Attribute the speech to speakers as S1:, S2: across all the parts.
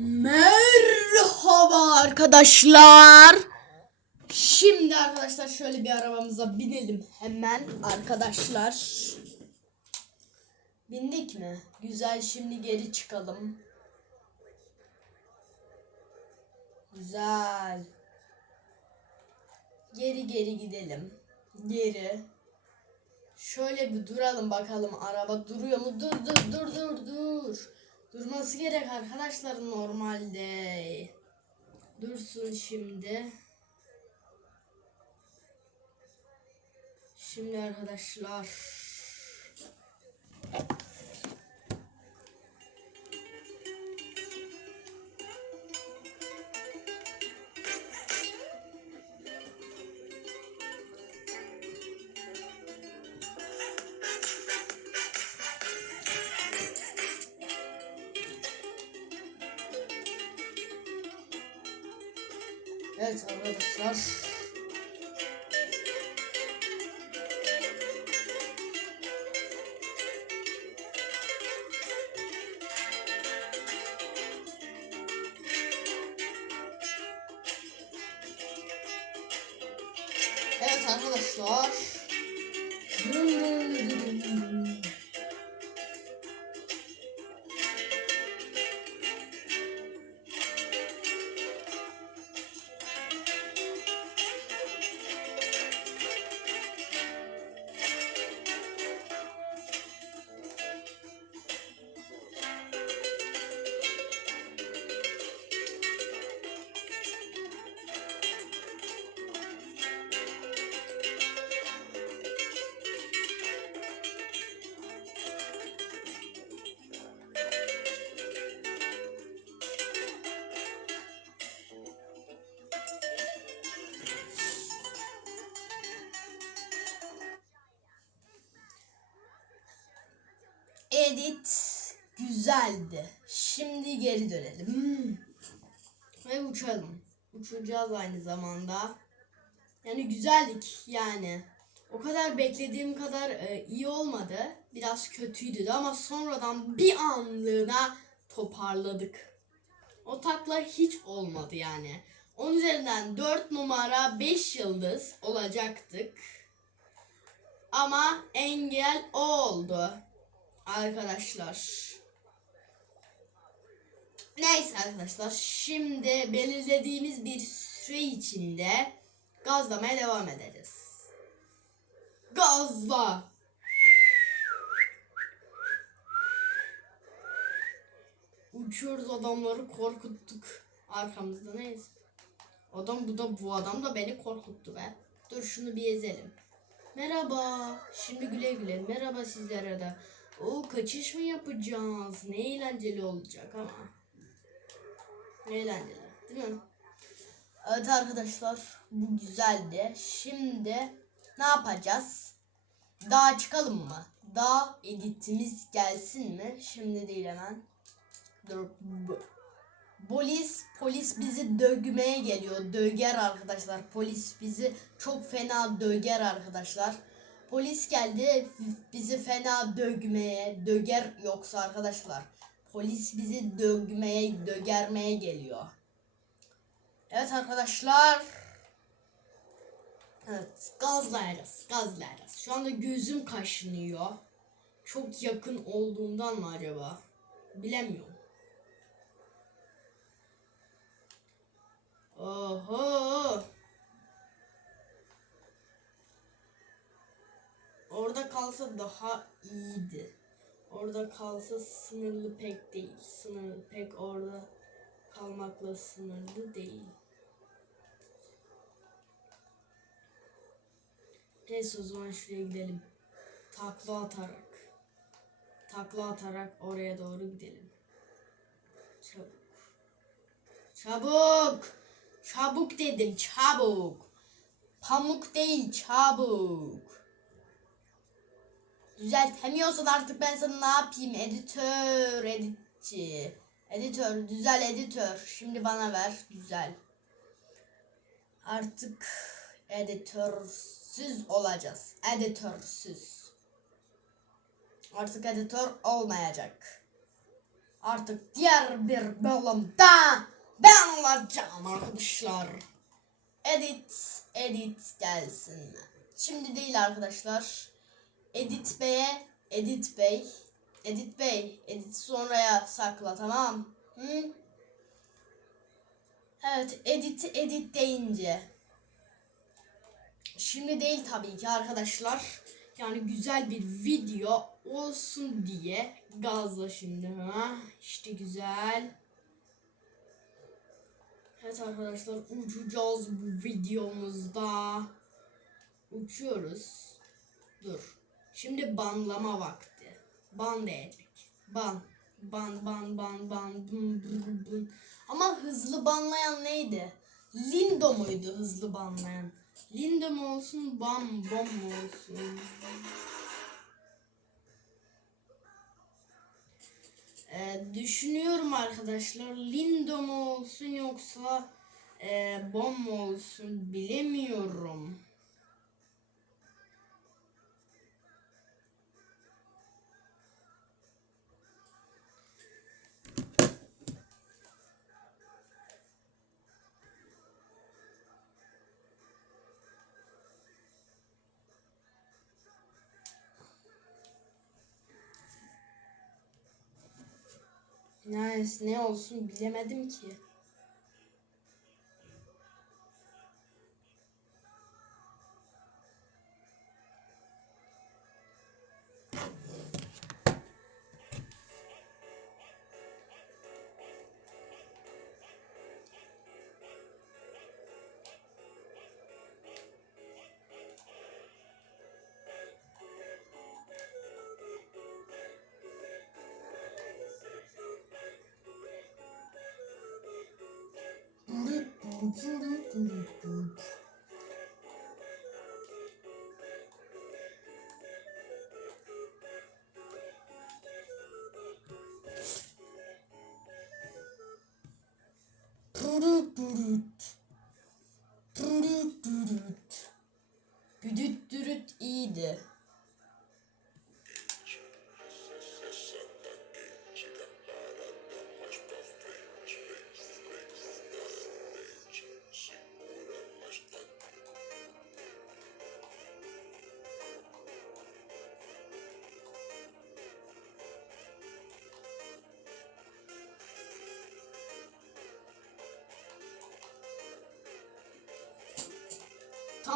S1: Merhaba arkadaşlar. Şimdi arkadaşlar şöyle bir arabamıza binelim hemen arkadaşlar. Bindik mi? Güzel şimdi geri çıkalım. Güzel. Geri geri gidelim. Geri. Şöyle bir duralım bakalım araba duruyor mu? Dur dur dur dur dur. Durması gerek arkadaşlar normalde. Dursun şimdi. Şimdi arkadaşlar. Arkadaşlar. Dın dın dın dın Edit güzeldi. Şimdi geri dönelim. Ve uçalım. Uçacağız aynı zamanda. Yani güzeldik yani. O kadar beklediğim kadar e, iyi olmadı. Biraz kötüydü de ama sonradan bir anlığına toparladık. O takla hiç olmadı yani. 10 üzerinden 4 numara 5 yıldız olacaktık. Ama engel o oldu. Arkadaşlar. Neyse arkadaşlar. Şimdi belirlediğimiz bir süre içinde gazlamaya devam edeceğiz. Gazla. Uçuyoruz adamları korkuttuk. Arkamızda neyse. Adam bu da bu adam da beni korkuttu be. Dur şunu bir ezelim. Merhaba. Şimdi güle güle. Merhaba sizlere de. O kaçış mı yapacağız? Ne eğlenceli olacak ama. Ne eğlenceli. Değil mi? Evet arkadaşlar. Bu güzeldi. Şimdi ne yapacağız? Dağa çıkalım mı? Dağ editimiz gelsin mi? Şimdi değil hemen. Dur. Polis, polis bizi dövmeye geliyor. Döger arkadaşlar. Polis bizi çok fena döger arkadaşlar. Polis geldi bizi fena dövmeye, döger yoksa arkadaşlar. Polis bizi dövmeye, dögermeye geliyor. Evet arkadaşlar. Evet, gazlayacağız, gazlayacağız. Şu anda gözüm kaşınıyor. Çok yakın olduğundan mı acaba? Bilemiyorum. Oho. Orada kalsa daha iyiydi. Orada kalsa sınırlı pek değil. Sınırlı pek orada kalmakla sınırlı değil. Neyse o zaman şuraya gidelim. Takla atarak. Takla atarak oraya doğru gidelim. Çabuk. Çabuk. Çabuk dedim çabuk. Pamuk değil çabuk. Düzeltemiyorsan artık ben sana ne yapayım? Editör, editçi. Editör, düzel editör. Şimdi bana ver, düzel. Artık editörsüz olacağız. Editörsüz. Artık editör olmayacak. Artık diğer bir bölümde ben olacağım arkadaşlar. Edit, edit gelsin. Şimdi değil arkadaşlar. Edit Bey'e, Edit Bey, Edit Bey, Edit sonraya sakla tamam. Hı? Evet, edit, edit deyince. Şimdi değil tabii ki arkadaşlar. Yani güzel bir video olsun diye gazla şimdi ha. İşte güzel. Evet arkadaşlar uçacağız bu videomuzda. Uçuyoruz. Dur. Şimdi banlama vakti. Ban diyecek. Ban. Ban ban ban ban. Bun, bun, bun. Ama hızlı banlayan neydi? Lindo muydu hızlı banlayan? Lindo mu olsun, bam bom mu olsun? Ee, düşünüyorum arkadaşlar. Lindo mu olsun yoksa e, bom mu olsun bilemiyorum. Yani ne olsun bilemedim ki. Düdüt dürüt iyiydi.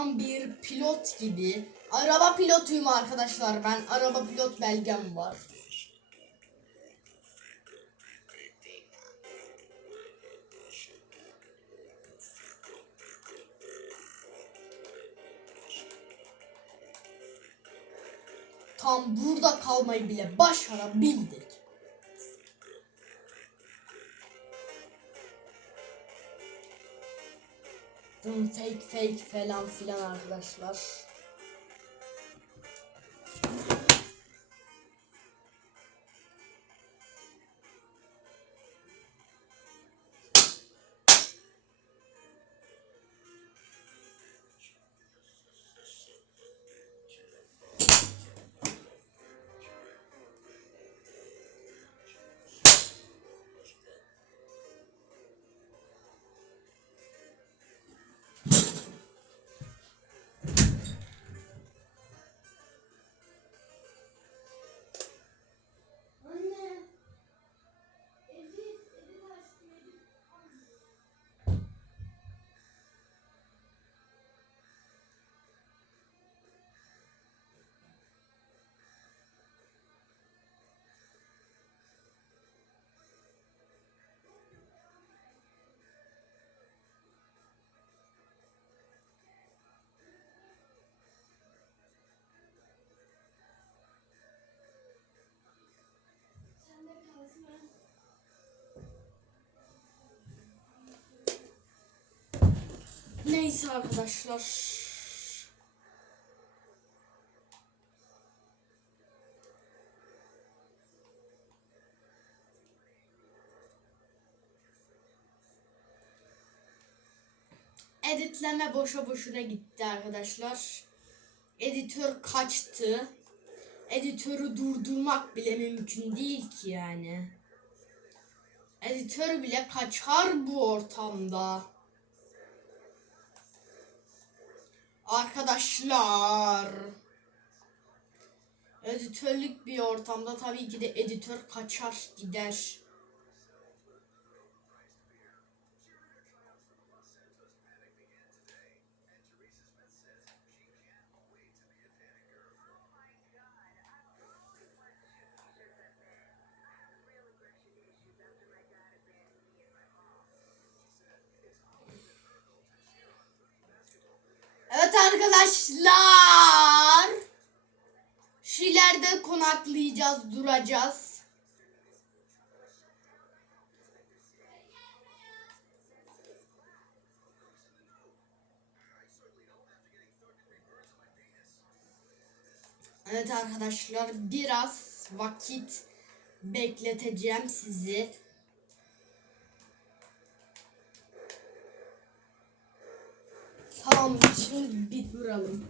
S1: Tam bir pilot gibi. Araba pilotuyum arkadaşlar ben. Araba pilot belgem var. Tam burada kalmayı bile başarabildik. Dın fake fake falan filan arkadaşlar. Neyse arkadaşlar. Editleme boşa boşuna gitti arkadaşlar. Editör kaçtı. Editörü durdurmak bile mümkün değil ki yani. Editör bile kaçar bu ortamda. Arkadaşlar. Editörlük bir ortamda tabii ki de editör kaçar gider. Evet arkadaşlar. Şu konaklayacağız, duracağız. Evet arkadaşlar biraz vakit bekleteceğim sizi. Tamam şimdi bir duralım.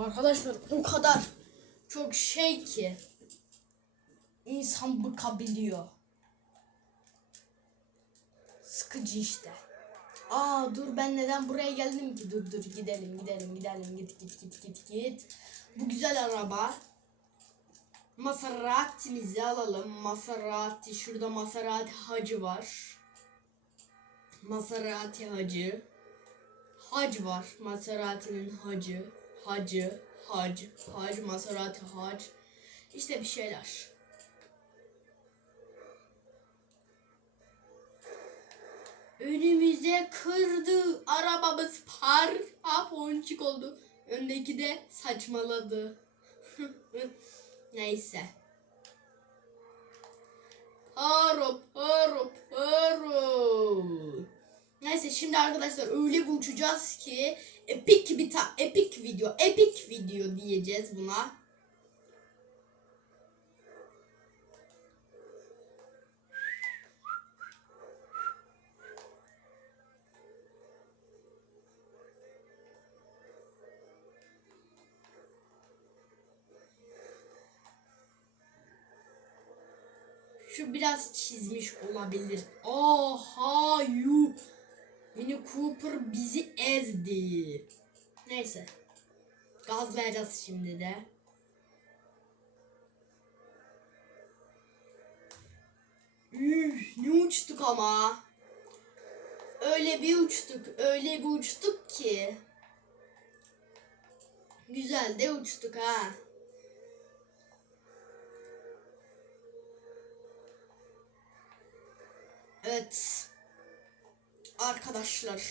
S1: Arkadaşlar o kadar çok şey ki insan bıkabiliyor. Sıkıcı işte. Aa dur ben neden buraya geldim ki? Dur dur gidelim gidelim gidelim git git git git git. Bu güzel araba. Maserati'mizi alalım. Maserati şurada Maserati hacı var. Maserati hacı. Hac var. Maserati'nin hacı. Hacı. Hac. Hac. Maserati hac. İşte bir şeyler. Önümüze kırdı. Arabamız par. Ha ponçik oldu. Öndeki de saçmaladı. Neyse. Harop, harop, harop. Neyse şimdi arkadaşlar öyle bir uçacağız ki epik bir ta epik video, epik video diyeceğiz buna. Şu biraz çizmiş olabilir. Oha yu. Mini Cooper bizi ezdi. Neyse. Gazlayacağız şimdi de. Üf, ne uçtuk ama. Öyle bir uçtuk, öyle bir uçtuk ki. Güzel de uçtuk ha. Evet. Arkadaşlar.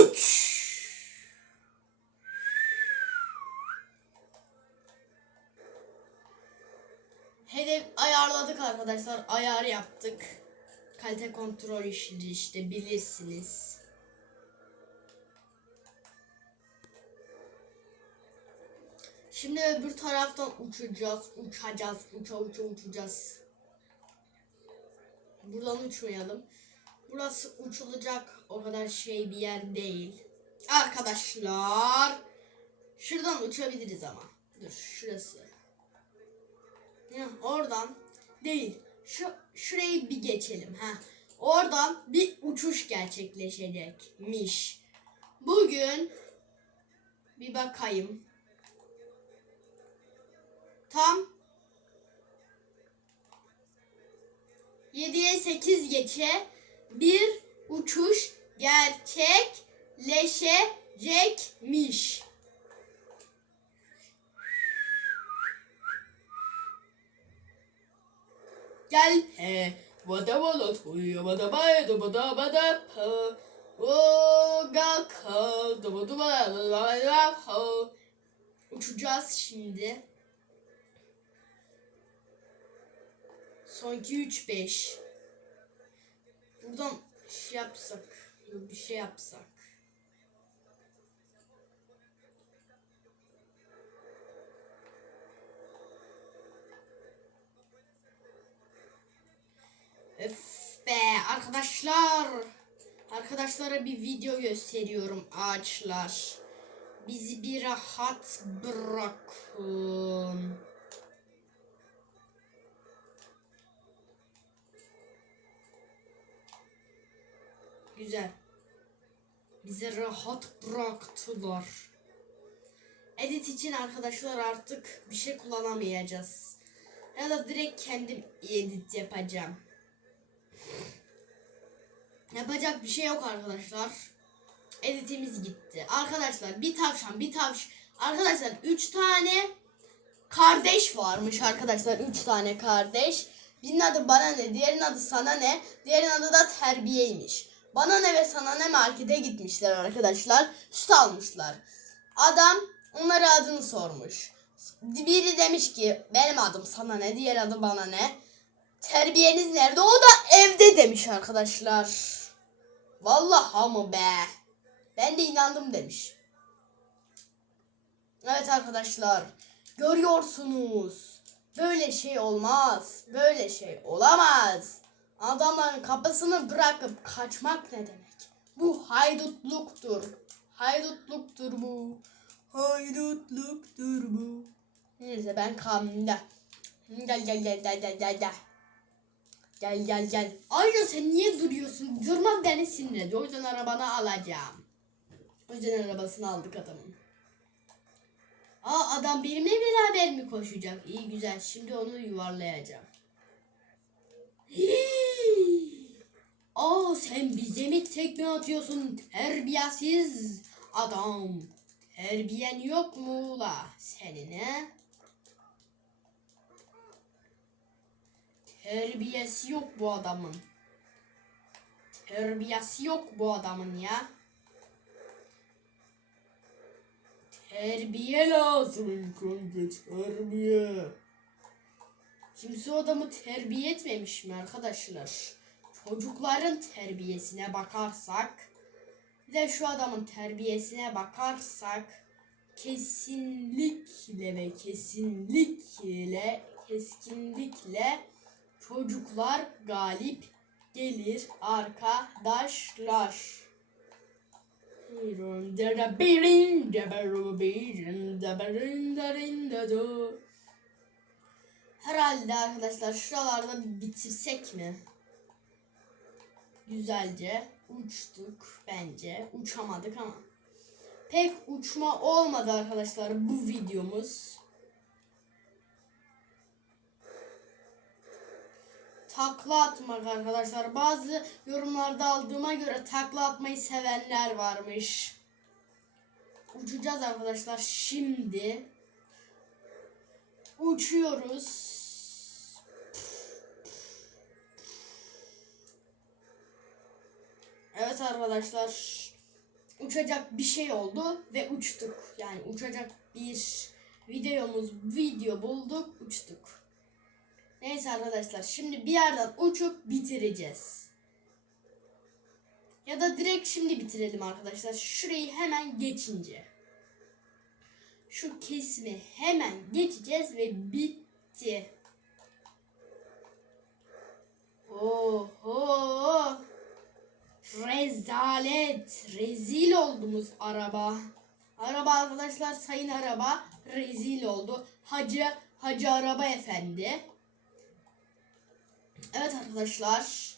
S1: Uç. Hedef ayarladık arkadaşlar. Ayar yaptık. Kalite kontrol işi işte bilirsiniz. Şimdi öbür taraftan uçacağız, uçacağız, uça uça uçacağız. Buradan uçmayalım. Burası uçulacak o kadar şey bir yer değil. Arkadaşlar. Şuradan uçabiliriz ama. Dur şurası. Ya, oradan değil. Şu şurayı bir geçelim ha. Oradan bir uçuş gerçekleşecekmiş. Bugün bir bakayım. Tam 7'ye 8 geçe bir uçuş gerçekleşecekmiş. Gel he vada vada toya vada baya da vada vada pa o ga ka da vada vada vada pa Uçacağız şimdi. Son 2 3 5 Buradan şey yapsak, bir şey yapsak. Öf be arkadaşlar. Arkadaşlara bir video gösteriyorum ağaçlar. Bizi bir rahat bırakın. Güzel. Bizi rahat bıraktılar. Edit için arkadaşlar artık bir şey kullanamayacağız. Ya da direkt kendim edit yapacağım. Yapacak bir şey yok arkadaşlar. Editimiz gitti. Arkadaşlar bir tavşan bir tavş. Arkadaşlar 3 tane kardeş varmış arkadaşlar. 3 tane kardeş. Birinin adı bana ne, diğerinin adı sana ne, diğerinin adı da terbiyeymiş. Bana ne ve sana ne markete gitmişler arkadaşlar. Süt almışlar. Adam onlara adını sormuş. Biri demiş ki benim adım sana ne, diğer adı bana ne. Terbiyeniz nerede? O da evde demiş arkadaşlar. Vallahi mı be? Ben de inandım demiş. Evet arkadaşlar. Görüyorsunuz. Böyle şey olmaz. Böyle şey olamaz. Adamların kapısını bırakıp kaçmak ne demek? Bu haydutluktur. Haydutluktur bu. Haydutluktur bu. Neyse ben kamda. Gel gel gel gel gel gel gel. Gel gel gel. Ayrıca sen niye duruyorsun? Durmak beni sinir ediyor. O yüzden arabanı alacağım. O yüzden arabasını aldık adamın. Aa adam benimle beraber mi koşacak? İyi güzel. Şimdi onu yuvarlayacağım. Aa sen bize mi tekme atıyorsun terbiyesiz adam? Terbiyen yok mu la senin he? Terbiyesi yok bu adamın. Terbiyesi yok bu adamın ya. Terbiye lazım önce terbiye. Kimse o adamı terbiye etmemiş mi arkadaşlar? Çocukların terbiyesine bakarsak de şu adamın terbiyesine bakarsak kesinlikle ve kesinlikle keskinlikle çocuklar galip gelir arkadaşlar. Herhalde arkadaşlar şuralarda bitirsek mi? Güzelce uçtuk bence. Uçamadık ama. Pek uçma olmadı arkadaşlar bu videomuz. Takla atmak arkadaşlar. Bazı yorumlarda aldığıma göre takla atmayı sevenler varmış. Uçacağız arkadaşlar şimdi. Uçuyoruz. Evet arkadaşlar. Uçacak bir şey oldu ve uçtuk. Yani uçacak bir videomuz video bulduk uçtuk. Neyse arkadaşlar şimdi bir yerden uçup bitireceğiz. Ya da direkt şimdi bitirelim arkadaşlar. Şurayı hemen geçince. Şu kesimi hemen geçeceğiz ve bitti. Oho. Rezalet. Rezil oldunuz araba. Araba arkadaşlar sayın araba rezil oldu. Hacı Hacı Araba Efendi. Evet arkadaşlar.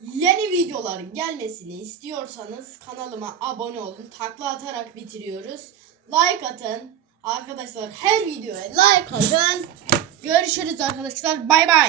S1: Yeni videoların gelmesini istiyorsanız kanalıma abone olun. Takla atarak bitiriyoruz. Like atın. Arkadaşlar her videoya like atın. Görüşürüz arkadaşlar. Bay bay.